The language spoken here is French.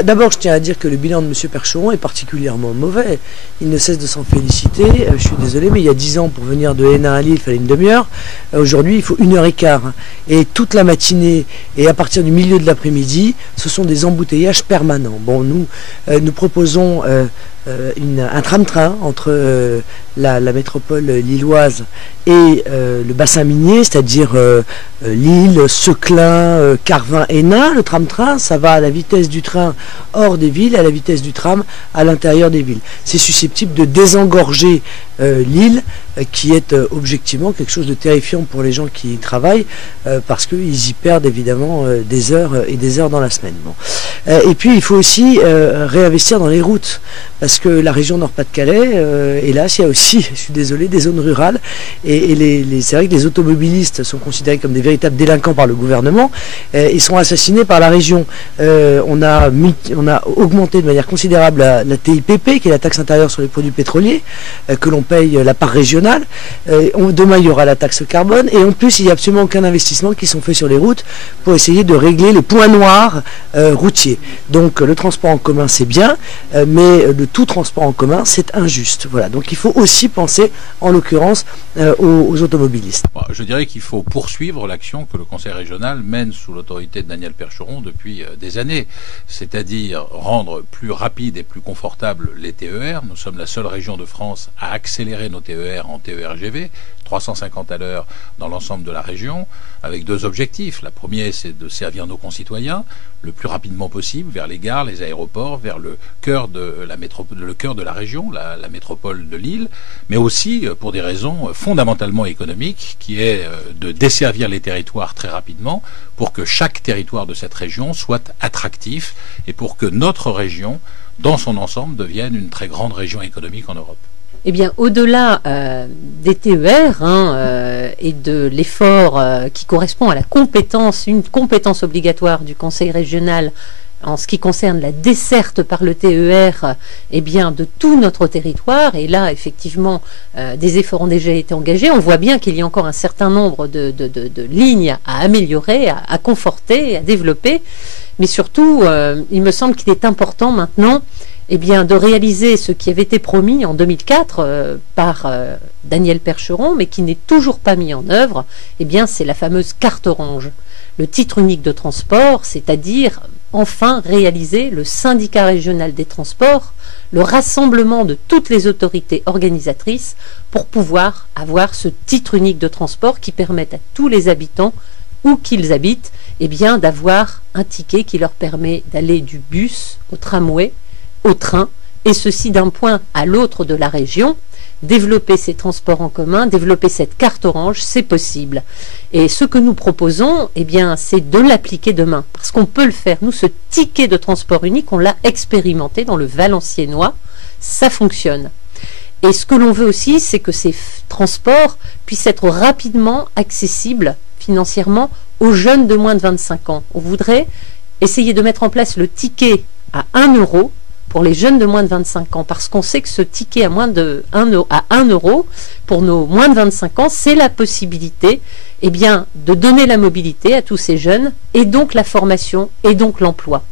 D'abord, je tiens à dire que le bilan de M. Percheron est particulièrement mauvais. Il ne cesse de s'en féliciter. Je suis désolé, mais il y a 10 ans, pour venir de Hénin à Lille, il fallait une demi-heure. Aujourd'hui, il faut 1h15. Et toute la matinée et à partir du milieu de l'après-midi, ce sont des embouteillages permanents. Bon, nous proposons un tram-train entre la métropole lilloise et le bassin minier, c'est-à-dire Lille, Seclin, Carvin, Hénin. Le tram-train, ça va à la vitesse du train hors des villes, à la vitesse du tram à l'intérieur des villes. C'est susceptible de désengorger Lille, qui est objectivement quelque chose de terrifiant pour les gens qui y travaillent, parce qu'ils y perdent évidemment des heures et des heures dans la semaine. Bon. Et puis il faut aussi réinvestir dans les routes, parce que la région Nord-Pas-de-Calais, hélas, il y a aussi, je suis désolé, des zones rurales, et c'est vrai que les automobilistes sont considérés comme des véritables délinquants par le gouvernement, ils sont assassinés par la région. On a augmenté de manière considérable la TIPP, qui est la taxe intérieure sur les produits pétroliers, que l'on paye la part régionale. Demain, il y aura la taxe carbone, et en plus, il n'y a absolument aucun investissement qui sont faits sur les routes pour essayer de régler les points noirs routiers. Donc le transport en commun, c'est bien, mais le tout transport en commun, c'est injuste. Voilà. Donc il faut aussi penser, en l'occurrence, aux automobilistes. Je dirais qu'il faut poursuivre l'action que le Conseil régional mène sous l'autorité de Daniel Percheron depuis des années, c'est-à-dire rendre plus rapide et plus confortable les TER. Nous sommes la seule région de France à accélérer nos TER en TER-GV, 350 à l'heure dans l'ensemble de la région, avec deux objectifs. La première, c'est de servir nos concitoyens le plus rapidement possible vers les gares, les aéroports, vers le cœur de la métropole, le cœur de la région, la métropole de Lille, mais aussi pour des raisons fondamentalement économiques, qui est de desservir les territoires très rapidement pour que chaque territoire de cette région soit attractif et pour que notre région, dans son ensemble, devienne une très grande région économique en Europe. Eh bien, au-delà des TER et de l'effort qui correspond à la compétence, une compétence obligatoire du Conseil régional en ce qui concerne la desserte par le TER, eh bien, de tout notre territoire, et là, effectivement, des efforts ont déjà été engagés. On voit bien qu'il y a encore un certain nombre de lignes à améliorer, à conforter, à développer, mais surtout, il me semble qu'il est important maintenant, eh bien, de réaliser ce qui avait été promis en 2004 par Daniel Percheron, mais qui n'est toujours pas mis en œuvre. Eh bien, c'est la fameuse carte orange, le titre unique de transport, c'est-à-dire enfin réaliser le syndicat régional des transports, le rassemblement de toutes les autorités organisatrices pour pouvoir avoir ce titre unique de transport qui permette à tous les habitants, où qu'ils habitent, eh bien, d'avoir un ticket qui leur permet d'aller du bus au tramway, au train, et ceci d'un point à l'autre de la région. Développer ces transports en commun, développer cette carte orange, c'est possible. Et ce que nous proposons, eh bien, c'est de l'appliquer demain, parce qu'on peut le faire. Nous, ce ticket de transport unique, on l'a expérimenté dans le Valenciennois, ça fonctionne. Et ce que l'on veut aussi, c'est que ces transports puissent être rapidement accessibles financièrement aux jeunes de moins de 25 ans. On voudrait essayer de mettre en place le ticket à 1 euro pour les jeunes de moins de 25 ans, parce qu'on sait que ce ticket à 1 euro pour nos moins de 25 ans, c'est la possibilité, eh bien, de donner la mobilité à tous ces jeunes, et donc la formation, et donc l'emploi.